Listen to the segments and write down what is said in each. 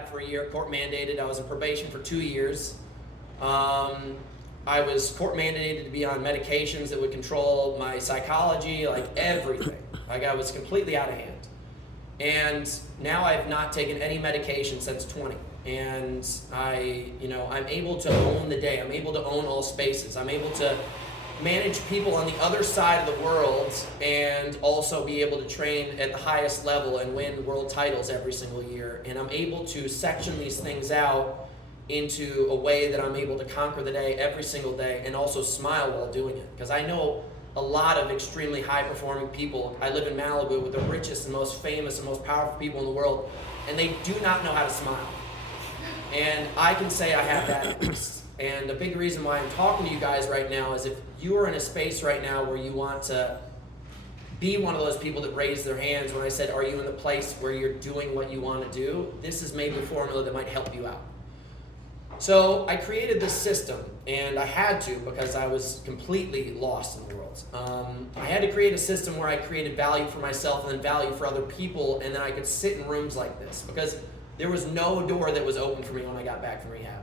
rehab for a year, court mandated. I was in probation for 2 years. I was court mandated to be on medications that would control my psychology, like everything. Like I was completely out of hand. And now I've not taken any medication since 20. And I'm able to own the day. I'm able to own all spaces. I'm able to manage people on the other side of the world and also be able to train at the highest level and win world titles every single year. And I'm able to section these things out into a way that I'm able to conquer the day every single day and also smile while doing it. Because I know a lot of extremely high performing people. I live in Malibu with the richest and most famous and most powerful people in the world, and they do not know how to smile. And I can say I have that at least. And a big reason why I'm talking to you guys right now is if you are in a space right now where you want to be one of those people that raise their hands when I said, are you in the place where you're doing what you want to do? This is maybe a formula that might help you out. So I created this system, and I had to because I was completely lost in the world. I had to create a system where I created value for myself and then value for other people, and then I could sit in rooms like this because there was no door that was open for me when I got back from rehab.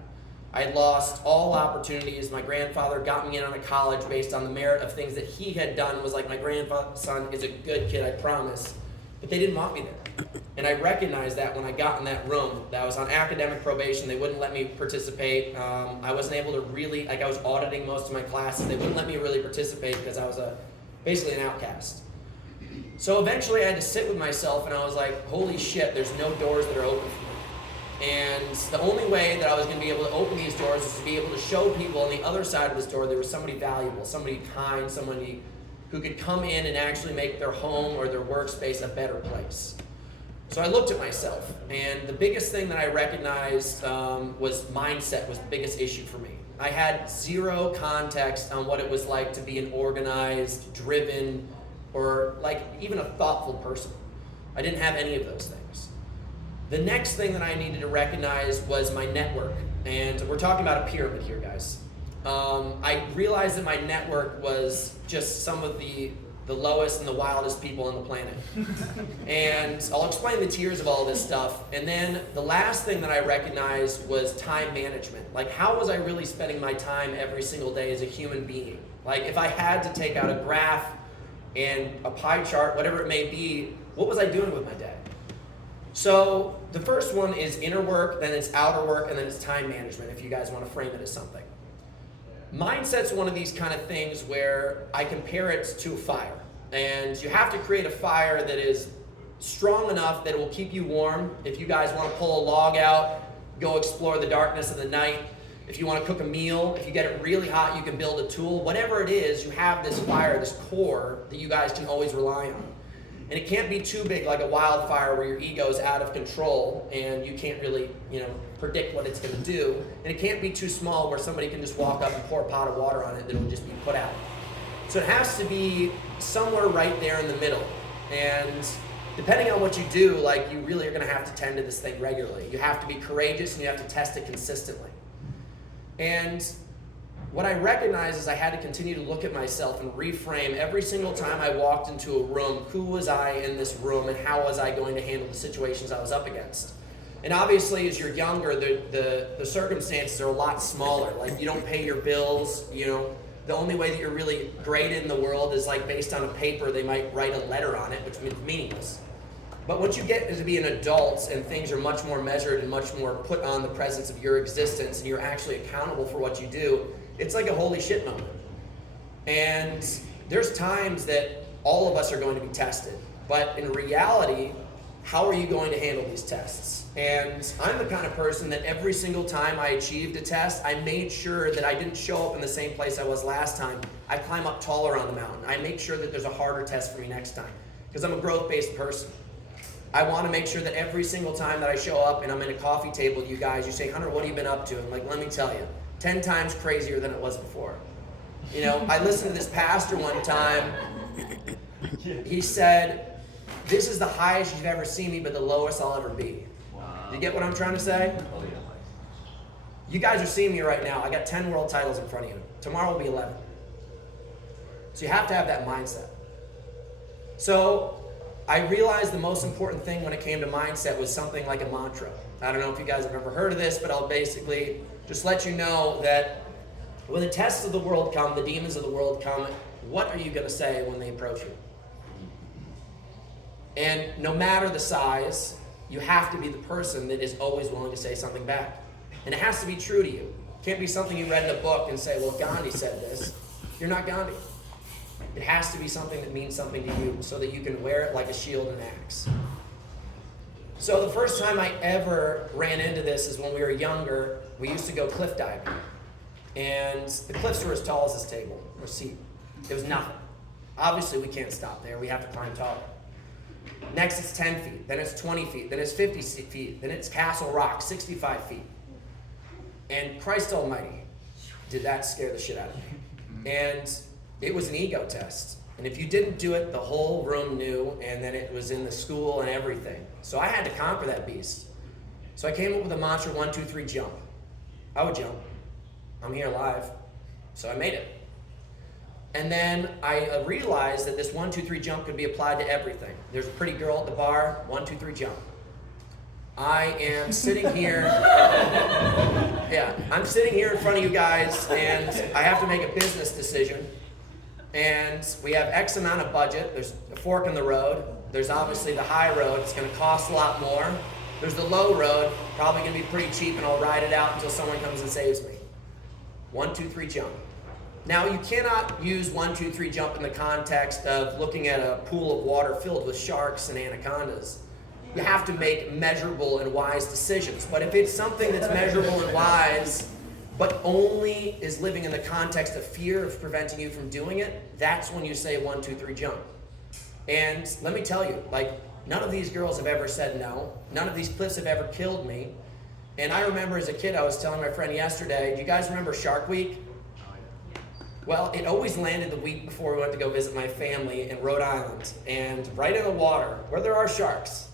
I had lost all opportunities. My grandfather got me in on a college based on the merit of things that he had done. Was like, my grandson is a good kid, I promise. But they didn't want me there. And I recognized that when I got in that room, that I was on academic probation. They wouldn't let me participate. I wasn't able to really, I was auditing most of my classes. They wouldn't let me really participate because I was basically an outcast. So eventually I had to sit with myself and I was like, holy shit, there's no doors that are open for me. And the only way that I was going to be able to open these doors is to be able to show people on the other side of this door there was somebody valuable, somebody kind, somebody who could come in and actually make their home or their workspace a better place. So I looked at myself, and the biggest thing that I recognized was mindset was the biggest issue for me. I had zero context on what it was like to be an organized, driven, or like even a thoughtful person. I didn't have any of those things. The next thing that I needed to recognize was my network. And we're talking about a pyramid here, guys. I realized that my network was just some of the lowest and the wildest people on the planet. And I'll explain the tiers of all this stuff. And then the last thing that I recognized was time management. Like, how was I really spending my time every single day as a human being? Like, if I had to take out a graph and a pie chart, whatever it may be, what was I doing with my day? So the first one is inner work, then it's outer work, and then it's time management, if you guys want to frame it as something. Mindset's one of these kind of things where I compare it to a fire. And you have to create a fire that is strong enough that it will keep you warm. If you guys want to pull a log out, go explore the darkness of the night. If you want to cook a meal, if you get it really hot, you can build a tool. Whatever it is, you have this fire, this core that you guys can always rely on. And it can't be too big like a wildfire where your ego is out of control and you can't really, predict what it's going to do. And it can't be too small where somebody can just walk up and pour a pot of water on it that will just be put out. So it has to be somewhere right there in the middle. And depending on what you do, like, you really are going to have to tend to this thing regularly. You have to be courageous and you have to test it consistently. And what I recognized is I had to continue to look at myself and reframe every single time I walked into a room. Who was I in this room and how was I going to handle the situations I was up against? And obviously, as you're younger, the circumstances are a lot smaller. Like, you don't pay your bills, The only way that you're really graded in the world is like based on a paper. They might write a letter on it, which means meaningless. But once you get to be an adult and things are much more measured and much more put on the presence of your existence and you're actually accountable for what you do, it's like a holy shit moment. And there's times that all of us are going to be tested. But in reality, how are you going to handle these tests? And I'm the kind of person that every single time I achieved a test, I made sure that I didn't show up in the same place I was last time. I climb up taller on the mountain. I make sure that there's a harder test for me next time because I'm a growth-based person. I want to make sure that every single time that I show up and I'm in a coffee table with you guys, you say, Hunter, what have you been up to? I'm like, let me tell you, 10 times crazier than it was before. I listened to this pastor one time. He said, this is the highest you've ever seen me, but the lowest I'll ever be. Wow. You get what I'm trying to say? Oh, yeah. You guys are seeing me right now. I got 10 world titles in front of you. Tomorrow will be 11. So you have to have that mindset. So I realized the most important thing when it came to mindset was something like a mantra. I don't know if you guys have ever heard of this, but I'll basically just let you know that when the tests of the world come, the demons of the world come, what are you going to say when they approach you? And no matter the size, you have to be the person that is always willing to say something back. And it has to be true to you. It can't be something you read in a book and say, well, Gandhi said this. You're not Gandhi. It has to be something that means something to you so that you can wear it like a shield and axe. So the first time I ever ran into this is when we were younger. We used to go cliff diving. And the cliffs were as tall as this table or seat. It was nothing. Obviously, we can't stop there. We have to climb taller. Next, it's 10 feet. Then it's 20 feet. Then it's 50 feet. Then it's Castle Rock, 65 feet. And Christ Almighty, did that scare the shit out of me. And it was an ego test. And if you didn't do it, the whole room knew, and then it was in the school and everything. So I had to conquer that beast. So I came up with a mantra, 1, 2, 3, jump. I would jump. I'm here live. So I made it. And then I realized that this 1, 2, 3 jump could be applied to everything. There's a pretty girl at the bar, 1, 2, 3 jump. I am sitting here, I'm sitting here in front of you guys, and I have to make a business decision. And we have X amount of budget. There's a fork in the road. There's obviously the high road. It's going to cost a lot more. There's the low road, probably going to be pretty cheap, and I'll ride it out until someone comes and saves me. 1, 2, 3 jump. Now, you cannot use 1, 2, 3 jump in the context of looking at a pool of water filled with sharks and anacondas. You have to make measurable and wise decisions. But if it's something that's measurable and wise, but only is living in the context of fear of preventing you from doing it, that's when you say 1, 2, 3 jump. And let me tell you, none of these girls have ever said no. None of these cliffs have ever killed me. And I remember as a kid, I was telling my friend yesterday, do you guys remember Shark Week? Well, it always landed the week before we went to go visit my family in Rhode Island, and right in the water where there are sharks.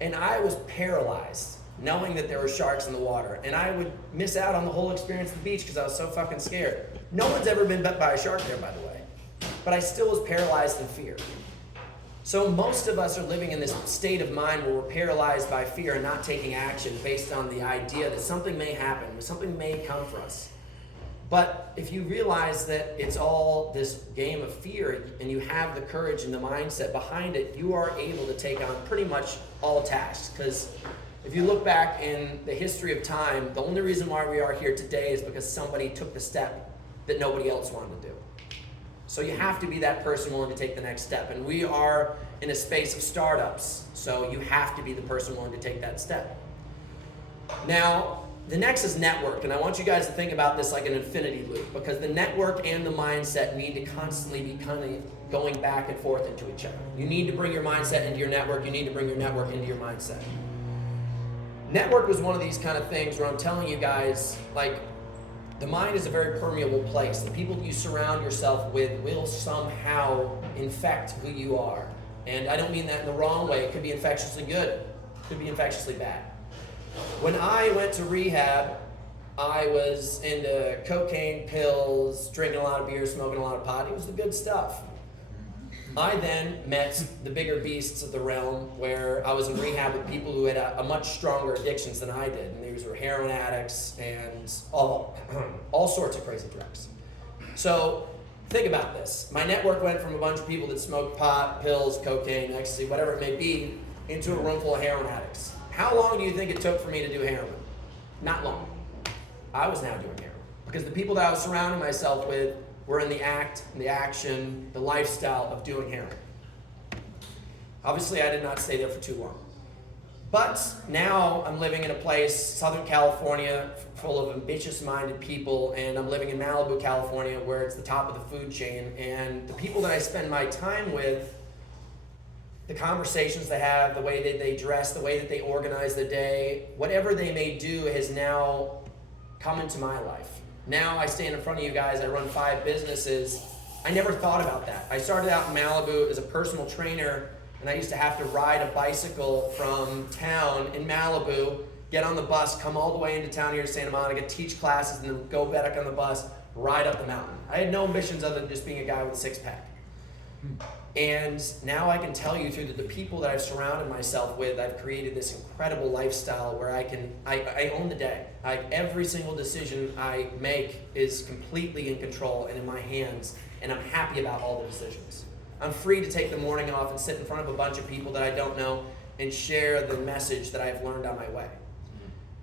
And I was paralyzed knowing that there were sharks in the water, and I would miss out on the whole experience at the beach because I was so fucking scared. No one's ever been bit by a shark there, by the way, but I still was paralyzed in fear. So most of us are living in this state of mind where we're paralyzed by fear and not taking action based on the idea that something may happen, something may come for us. But if you realize that it's all this game of fear and you have the courage and the mindset behind it, you are able to take on pretty much all tasks. Because if you look back in the history of time, the only reason why we are here today is because somebody took the step that nobody else wanted to do. So you have to be that person willing to take the next step. And we are in a space of startups, so you have to be the person willing to take that step. Now, the next is network, and I want you guys to think about this like an infinity loop, because the network and the mindset need to constantly be kind of going back and forth into each other. You need to bring your mindset into your network. You need to bring your network into your mindset. Network was one of these kind of things where I'm telling you guys, the mind is a very permeable place. The people you surround yourself with will somehow infect who you are. And I don't mean that in the wrong way. It could be infectiously good. It could be infectiously bad. When I went to rehab, I was into cocaine, pills, drinking a lot of beer, smoking a lot of pot. It was the good stuff. I then met the bigger beasts of the realm, where I was in rehab with people who had a much stronger addictions than I did. And these were heroin addicts and all sorts of crazy drugs. So think about this. My network went from a bunch of people that smoked pot, pills, cocaine, ecstasy, whatever it may be, into a room full of heroin addicts. How long do you think it took for me to do heroin? Not long. I was now doing heroin because the people that I was surrounding myself with were in the act, the action, the lifestyle of doing heroin. Obviously, I did not stay there for too long. But now I'm living in a place, Southern California, full of ambitious-minded people, and I'm living in Malibu, California, where it's the top of the food chain. And the people that I spend my time with, the conversations they have, the way that they dress, the way that they organize the day, whatever they may do has now come into my life. Now I stand in front of you guys, I run 5 businesses. I never thought about that. I started out in Malibu as a personal trainer, and I used to have to ride a bicycle from town in Malibu, get on the bus, come all the way into town here to Santa Monica, teach classes, and then go back on the bus, ride up the mountain. I had no ambitions other than just being a guy with a 6-pack. And now I can tell you through the people that I've surrounded myself with, I've created this incredible lifestyle where I own the day. Every single decision I make is completely in control and in my hands, and I'm happy about all the decisions. I'm free to take the morning off and sit in front of a bunch of people that I don't know and share the message that I've learned on my way.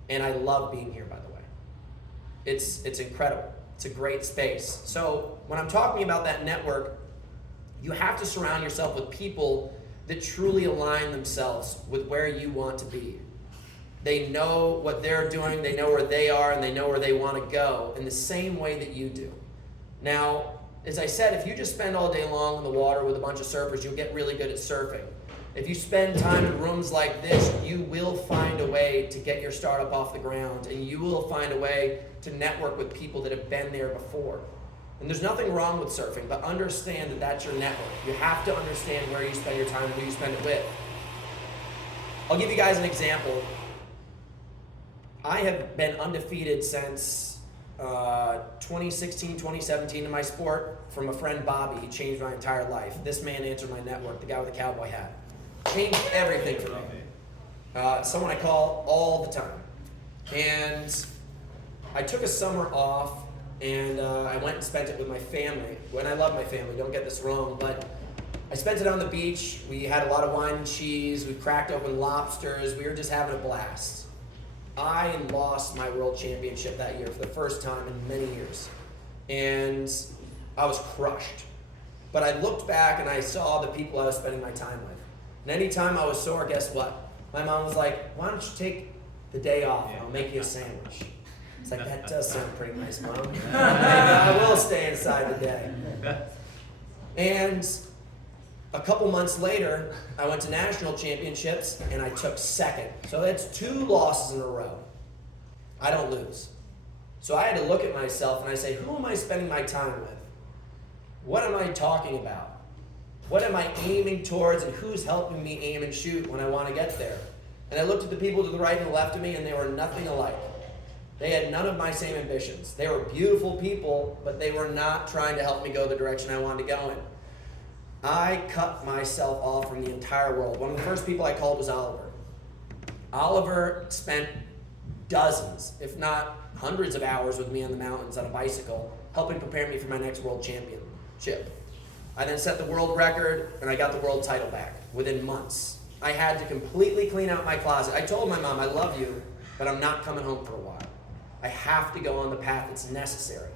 And I love being here, by the way. It's incredible. It's a great space. So when I'm talking about that network, you have to surround yourself with people that truly align themselves with where you want to be. They know what they're doing, they know where they are, and they know where they want to go in the same way that you do. Now, as I said, if you just spend all day long in the water with a bunch of surfers, you'll get really good at surfing. If you spend time in rooms like this, you will find a way to get your startup off the ground, and you will find a way to network with people that have been there before. And there's nothing wrong with surfing, but understand that that's your network. You have to understand where you spend your time and who you spend it with. I'll give you guys an example. I have been undefeated since 2016, 2017 in my sport from a friend, Bobby. He changed my entire life. This man answered my network, the guy with the cowboy hat. Changed everything for me. Someone I call all the time. And I took a summer off, and I went and spent it with my family. And I love my family, don't get this wrong, but I spent it on the beach. We had a lot of wine and cheese. We cracked open lobsters. We were just having a blast. I lost my world championship that year for the first time in many years. And I was crushed. But I looked back and I saw the people I was spending my time with. And anytime I was sore, guess what? My mom was like, why don't you take the day off and I'll make you a sandwich. It's like, that does sound pretty nice, Mom. Maybe I will stay inside the day. And a couple months later, I went to national championships and I took second. So that's 2 losses in a row. I don't lose. So I had to look at myself and I say, who am I spending my time with? What am I talking about? What am I aiming towards, and who's helping me aim and shoot when I want to get there? And I looked at the people to the right and the left of me, and they were nothing alike. They had none of my same ambitions. They were beautiful people, but they were not trying to help me go the direction I wanted to go in. I cut myself off from the entire world. One of the first people I called was Oliver. Oliver spent dozens, if not hundreds of hours with me on the mountains on a bicycle, helping prepare me for my next world championship. I then set the world record, and I got the world title back within months. I had to completely clean out my closet. I told my mom, I love you, but I'm not coming home for a while. I have to go on the path that's necessary.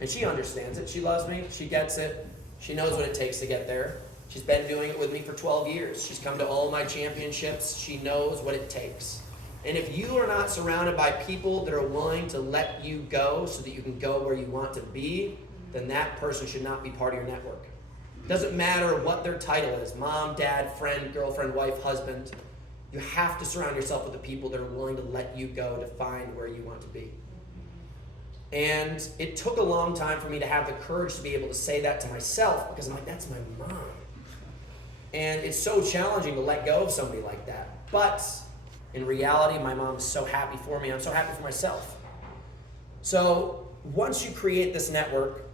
And she understands it. She loves me. She gets it. She knows what it takes to get there. She's been doing it with me for 12 years. She's come to all my championships. She knows what it takes. And if you are not surrounded by people that are willing to let you go so that you can go where you want to be, then that person should not be part of your network. It doesn't matter what their title is, mom, dad, friend, girlfriend, wife, husband. You have to surround yourself with the people that are willing to let you go to find where you want to be. And it took a long time for me to have the courage to be able to say that to myself, because I'm like, that's my mom. And it's so challenging to let go of somebody like that. But in reality, my mom is so happy for me. I'm so happy for myself. So once you create this network,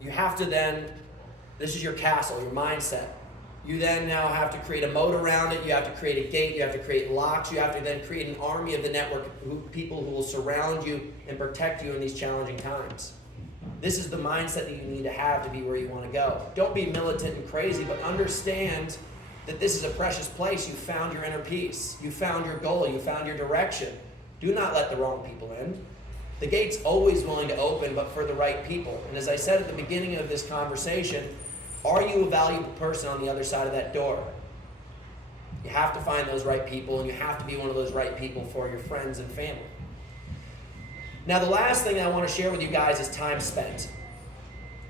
you have to then, this is your castle, your mindset. You then now have to create a moat around it. You have to create a gate. You have to create locks. You have to then create an army of the network, people who will surround you and protect you in these challenging times. This is the mindset that you need to have to be where you want to go. Don't be militant and crazy, but understand that this is a precious place. You found your inner peace. You found your goal. You found your direction. Do not let the wrong people in. The gate's always willing to open, but for the right people. And as I said at the beginning of this conversation, are you a valuable person on the other side of that door? You have to find those right people, and you have to be one of those right people for your friends and family. Now, the last thing I want to share with you guys is time spent.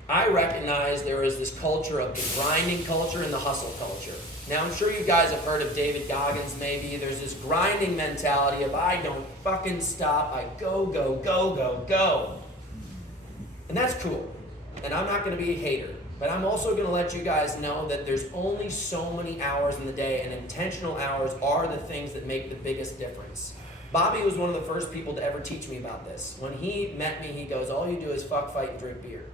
I recognize there is this culture of the grinding culture and the hustle culture. Now, I'm sure you guys have heard of David Goggins, maybe. There's this grinding mentality of, I don't fucking stop. I go, go, go, go, go. And that's cool. And I'm not going to be a hater. But I'm also going to let you guys know that there's only so many hours in the day, and intentional hours are the things that make the biggest difference. Bobby was one of the first people to ever teach me about this. When he met me, he goes, all you do is fuck, fight, and drink beer.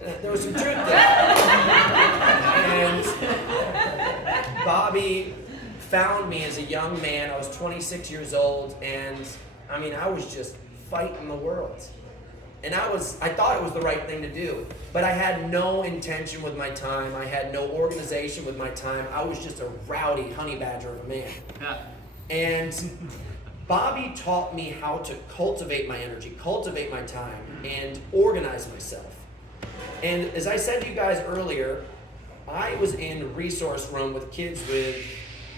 There was some truth there. And Bobby found me as a young man. I was 26 years old, and I mean, I was just fighting the world. And I thought it was the right thing to do, but I had no intention with my time. I had no organization with my time. I was just a rowdy honey badger of a man. And Bobby taught me how to cultivate my energy, cultivate my time, and organize myself. And as I said to you guys earlier, I was in a resource room with kids with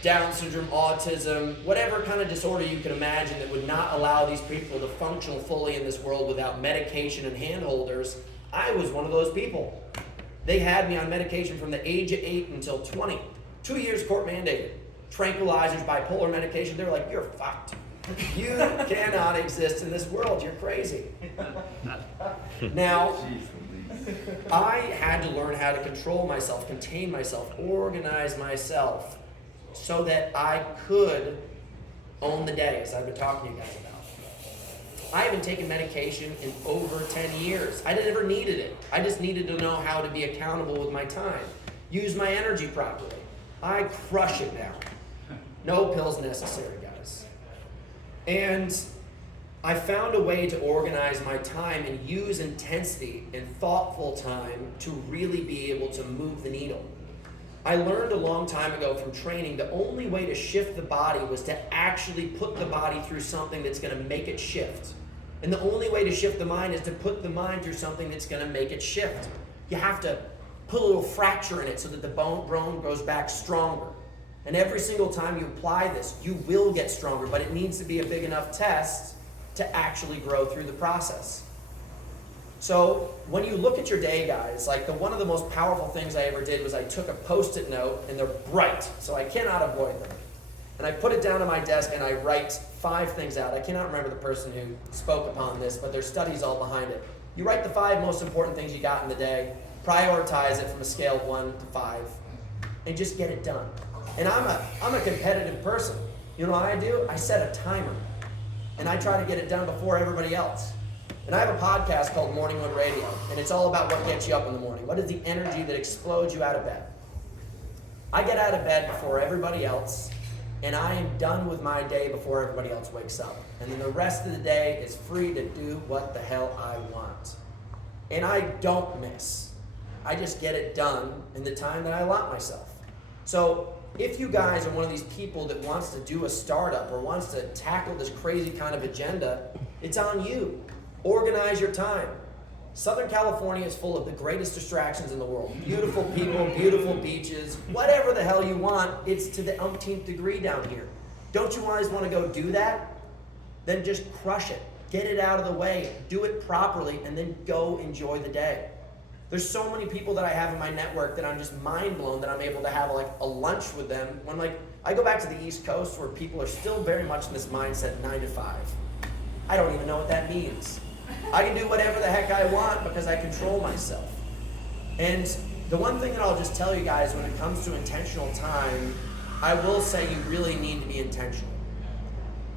Down syndrome, autism, whatever kind of disorder you can imagine that would not allow these people to function fully in this world without medication and handholders. I was one of those people. They had me on medication from the age of 8 until 20. 2 years court mandated. Tranquilizers, bipolar medication. They were like, you're fucked. You cannot exist in this world. You're crazy. Now, I had to learn how to control myself, contain myself, organize myself, so that I could own the day, as I've been talking to you guys about. I haven't taken medication in over 10 years. I never needed it. I just needed to know how to be accountable with my time, use my energy properly. I crush it now. No pills necessary, guys. And I found a way to organize my time and use intensity and thoughtful time to really be able to move the needle. I learned a long time ago from training the only way to shift the body was to actually put the body through something that's going to make it shift. And the only way to shift the mind is to put the mind through something that's going to make it shift. You have to put a little fracture in it so that the bone goes back stronger. And every single time you apply this, you will get stronger, but it needs to be a big enough test to actually grow through the process. So when you look at your day, guys, like one of the most powerful things I ever did was I took a Post-it note, and they're bright, so I cannot avoid them. And I put it down on my desk, and I write 5 things out. I cannot remember the person who spoke upon this, but there's studies all behind it. You write the 5 most important things you got in the day, prioritize it from a scale of 1 to 5, and just get it done. And I'm a competitive person. You know what I do? I set a timer, and I try to get it done before everybody else. And I have a podcast called Morning Wood Radio, and it's all about what gets you up in the morning. What is the energy that explodes you out of bed? I get out of bed before everybody else, and I am done with my day before everybody else wakes up. And then the rest of the day is free to do what the hell I want. And I don't miss. I just get it done in the time that I allot myself. So if you guys are one of these people that wants to do a startup or wants to tackle this crazy kind of agenda, it's on you. Organize your time. Southern California is full of the greatest distractions in the world. Beautiful people, beautiful beaches, whatever the hell you want, it's to the umpteenth degree down here. Don't you always want to go do that? Then just crush it. Get it out of the way. Do it properly, and then go enjoy the day. There's so many people that I have in my network that I'm just mind blown that I'm able to have like a lunch with them. When I go back to the East Coast where people are still very much in this mindset 9 to 5. I don't even know what that means. I can do whatever the heck I want because I control myself. And the one thing that I'll just tell you guys when it comes to intentional time, I will say you really need to be intentional.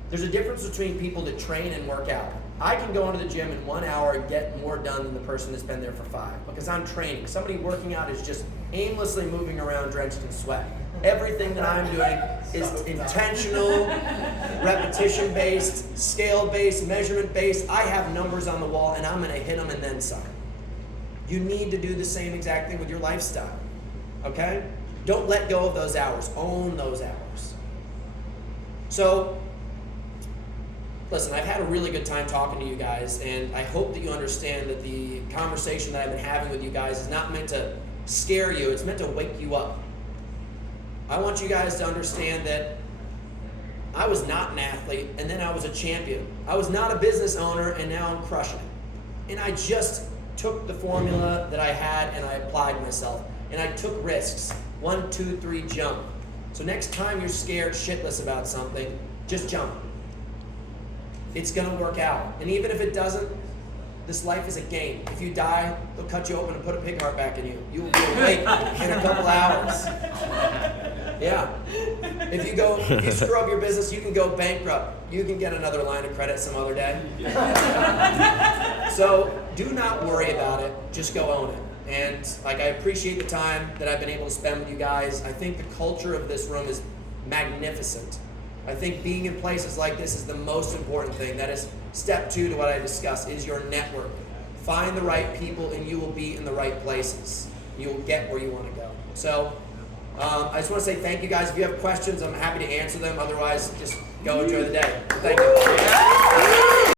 There's a difference between people that train and work out. I can go into the gym in 1 hour and get more done than the person that's been there for 5 because I'm training. Somebody working out is just aimlessly moving around drenched in sweat. Everything that I'm doing is intentional, repetition-based, scale-based, measurement-based. I have numbers on the wall, and I'm going to hit them and then some. You need to do the same exact thing with your lifestyle, okay? Don't let go of those hours. Own those hours. So, listen, I've had a really good time talking to you guys, and I hope that you understand that the conversation that I've been having with you guys is not meant to scare you. It's meant to wake you up. I want you guys to understand that I was not an athlete, and then I was a champion. I was not a business owner, and now I'm crushing it. And I just took the formula that I had, and I applied myself. And I took risks. 1, 2, 3, jump. So next time you're scared shitless about something, just jump. It's going to work out. And even if it doesn't, this life is a game. If you die, they'll cut you open and put a pig heart back in you. You will be awake in a couple hours. Yeah. If you screw up your business, you can go bankrupt. You can get another line of credit some other day. So do not worry about it. Just go own it. And like, I appreciate the time that I've been able to spend with you guys. I think the culture of this room is magnificent. I think being in places like this is the most important thing. That is step 2 to what I discussed, is your network. Find the right people and you will be in the right places. You will get where you want to go. So I just want to say thank you guys. If you have questions, I'm happy to answer them. Otherwise, just go enjoy the day. Thank you.